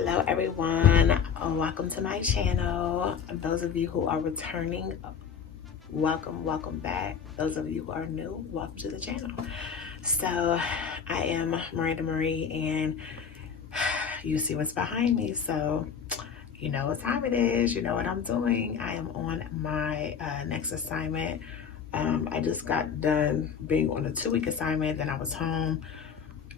Hello everyone, welcome to my channel. Those of you who are returning, welcome back. Those of you who are new, welcome to the channel. So I am Miranda Marie, and you see what's behind me, so you know what time it is, you know what I'm doing. I am on my next assignment. I just got done being on a 2-week assignment, then I was home,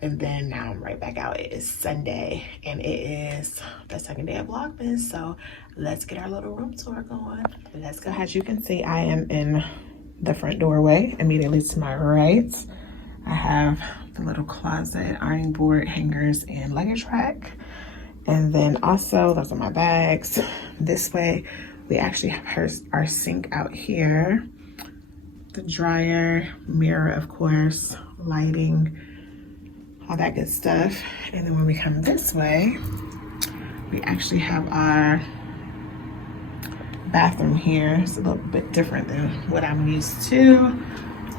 and then now I'm right back out. It is Sunday and it is the second day of Vlogmas. So let's get our little room tour going. Let's go. As you can see, I am in the front doorway. Immediately to my right, I have the little closet, ironing board, hangers, and luggage rack. And then also, those are my bags. This way, we actually have our sink out here, the dryer, mirror, of course, lighting, all that good stuff. And then when we come this way, we actually have our bathroom here. It's a little bit different than what I'm used to.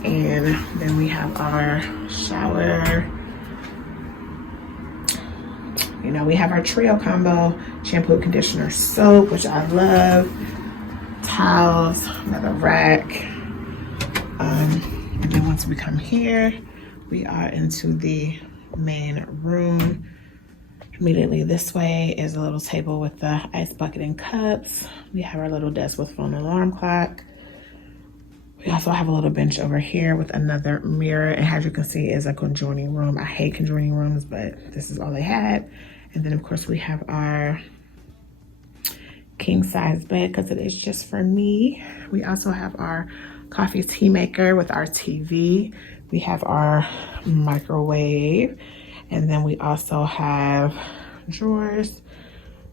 And then we have our shower. You know, we have our trio combo, shampoo, conditioner, soap, which I love, towels, another rack. And then once we come here, we are into the main room. Immediately this way is a little table with the ice bucket and cups. We have our little desk with phone and alarm clock. We also have a little bench over here with another mirror, and as you can see, is a conjoining room. I hate conjoining rooms, but this is all they had. And then of course we have our king size bed because it is just for me. We also have our coffee tea maker with our TV. We have our microwave, and then we also have drawers.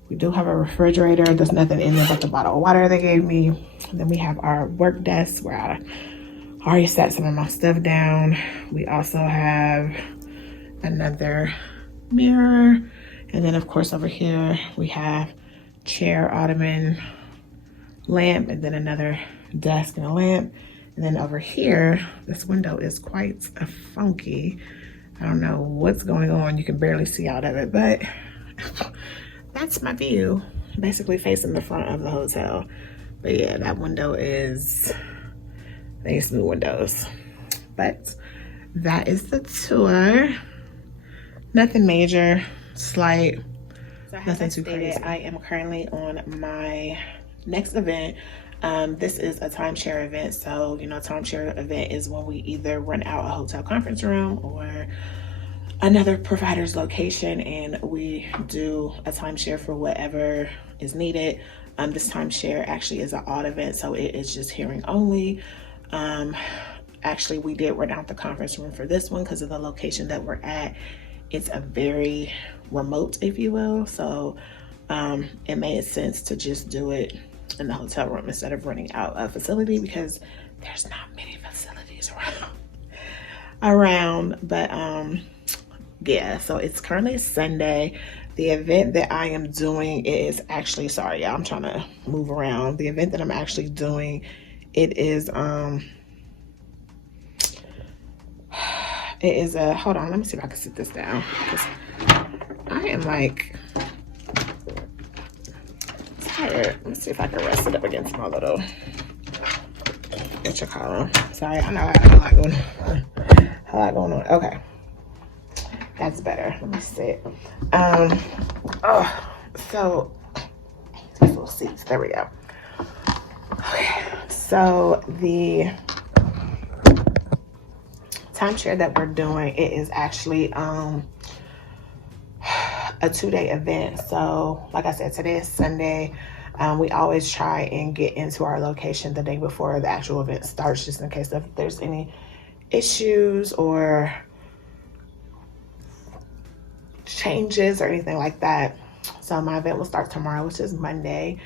We do have a refrigerator. There's nothing in there but the bottle of water they gave me. And then we have our work desk where I already set some of my stuff down. We also have another mirror. And then of course over here we have chair, ottoman, lamp, and then another desk and a lamp. And then over here, this window is quite funky. I don't know what's going on. You can barely see out of it, but that's my view. Basically facing the front of the hotel. But yeah, that window is, they need some new windows. But that is the tour. Nothing major, slight, nothing too crazy. I am currently on my next event. This is a timeshare event. So, you know, timeshare event is when we either rent out a hotel conference room or another provider's location, and we do a timeshare for whatever is needed. This timeshare actually is an odd event, so it is just hearing only. Actually, we did rent out the conference room for this one because of the location that we're at. It's a very remote, if you will. So it made sense to just do it in the hotel room instead of renting out a facility, because there's not many facilities around. But yeah, so it's currently Sunday. The event that I am doing is actually, sorry y'all, I'm trying to move around. The event that I'm actually doing, it is hold on, let me see if I can sit this down, because I am like tired. Let me see if I can rest it up against my little, what you call them. Sorry, I know I have a lot going on. Okay, that's better. Let me sit. So these little seats. There we go. Okay, so the timeshare that we're doing, it is actually a 2-day event. So like I said, today is Sunday. We always try and get into our location the day before the actual event starts, just in case if there's any issues or changes or anything like that. So my event will start tomorrow, which is Monday.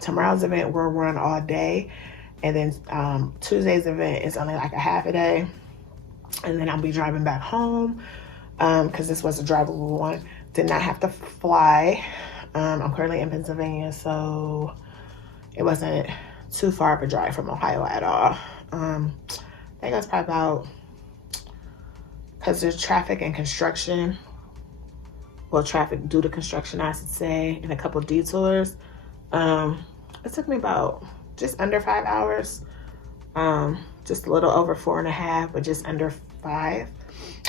Tomorrow's event will run all day, and then Tuesday's event is only like a half a day, and then I'll be driving back home because this was a drivable one. Did not have to fly. I'm currently in Pennsylvania, so it wasn't too far of a drive from Ohio at all. I think that's probably about, because there's traffic and construction, well, traffic due to construction, I should say, and a couple detours. It took me about just under 5 hours, just a little over 4.5, but just under 5.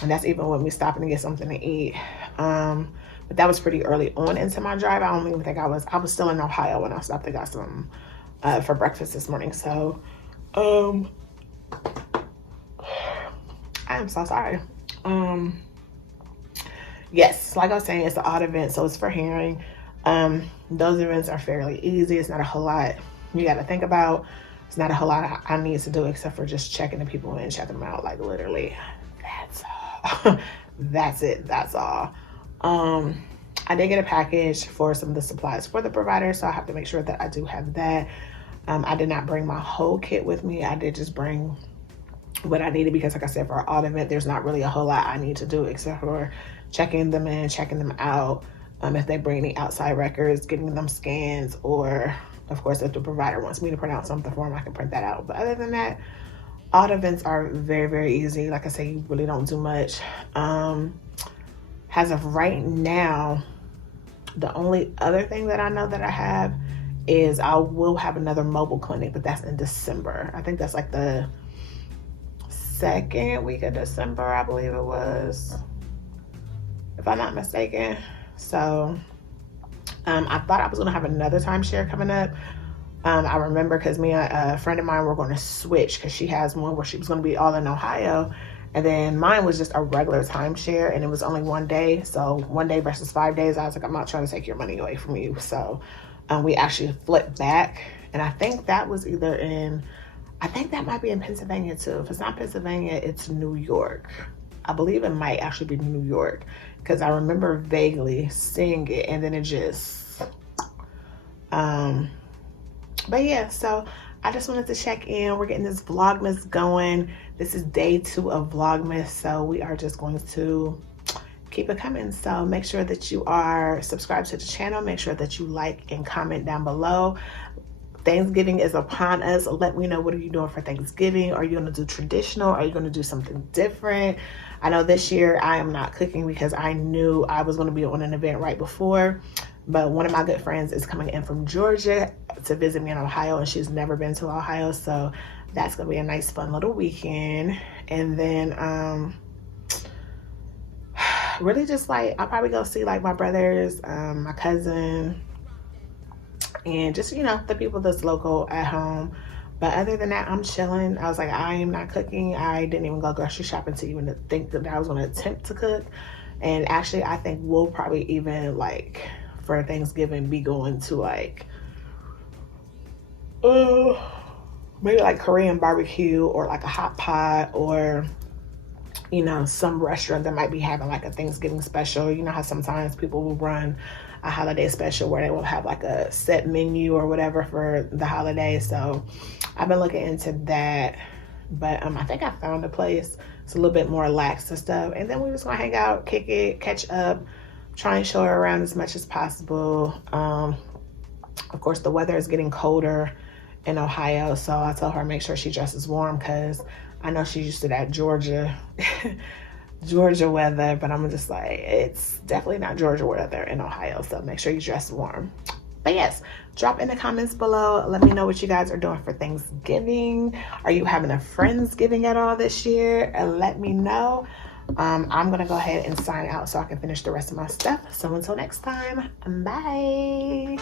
And that's even with me stopping to get something to eat. But that was pretty early on into my drive. I don't even think I was still in Ohio when I stopped and got some for breakfast this morning. So I am so sorry. Yes, like I was saying, it's an odd event, so it's for hearing. Those events are fairly easy. It's not a whole lot you got to think about. It's not a whole lot I need to do except for just checking the people in, checking them out. Like literally, that's all. That's it. That's all. I did get a package for some of the supplies for the provider, so I have to make sure that I do have that. I did not bring my whole kit with me. I did just bring what I needed because, like I said, for our event, there's not really a whole lot I need to do except for checking them in, checking them out. If they bring any outside records, getting them scans, or of course, if the provider wants me to print out something for them, I can print that out. But other than that, all events are very, very easy. Like I say, you really don't do much. As of right now, the only other thing that I know that I have is I will have another mobile clinic, but that's in December. I think that's like the second week of December, I believe it was, if I'm not mistaken. So I thought I was gonna have another timeshare coming up. I remember because me and a friend of mine were going to switch because she has one where she was going to be all in Ohio, and then mine was just a regular timeshare and it was only 1 day. So 1 day versus 5 days, I was like, I'm not trying to take your money away from you. So we actually flipped back, and I think that was either in, I think that might be in Pennsylvania too. If it's not Pennsylvania, it's New York. I believe it might actually be New York because I remember vaguely seeing it, and then it just but yeah, so I just wanted to check in. We're getting this Vlogmas going. This is day 2 of Vlogmas, so we are just going to keep it coming. So make sure that you are subscribed to the channel. Make sure that you like and comment down below. Thanksgiving is upon us. Let me know, what are you doing for Thanksgiving? Are you going to do traditional? Are you going to do something different? I know this year I am not cooking because I knew I was going to be on an event right before. But one of my good friends is coming in from Georgia to visit me in Ohio, and she's never been to Ohio. So that's going to be a nice, fun little weekend. And then really just like, I'll probably go see like my brothers, my cousin, and just, you know, the people that's local at home. But other than that, I'm chilling. I was like, I am not cooking. I didn't even go grocery shopping to even think that I was going to attempt to cook. And actually, I think we'll probably even like for Thanksgiving be going to like maybe like Korean barbecue or like a hot pot, or you know, some restaurant that might be having like a Thanksgiving special. You know how sometimes people will run a holiday special where they will have like a set menu or whatever for the holiday. So I've been looking into that, but I think I found a place. It's a little bit more lax and stuff, and then we're just gonna hang out, kick it, catch up, try and show her around as much as possible. Of course, the weather is getting colder in Ohio, so I told her make sure she dresses warm because I know she's used to that Georgia weather, but I'm just like, it's definitely not Georgia weather in Ohio, so make sure you dress warm. But yes, drop in the comments below. Let me know what you guys are doing for Thanksgiving. Are you having a Friendsgiving at all this year? And let me know. I'm gonna go ahead and sign out so I can finish the rest of my stuff. So until next time, bye.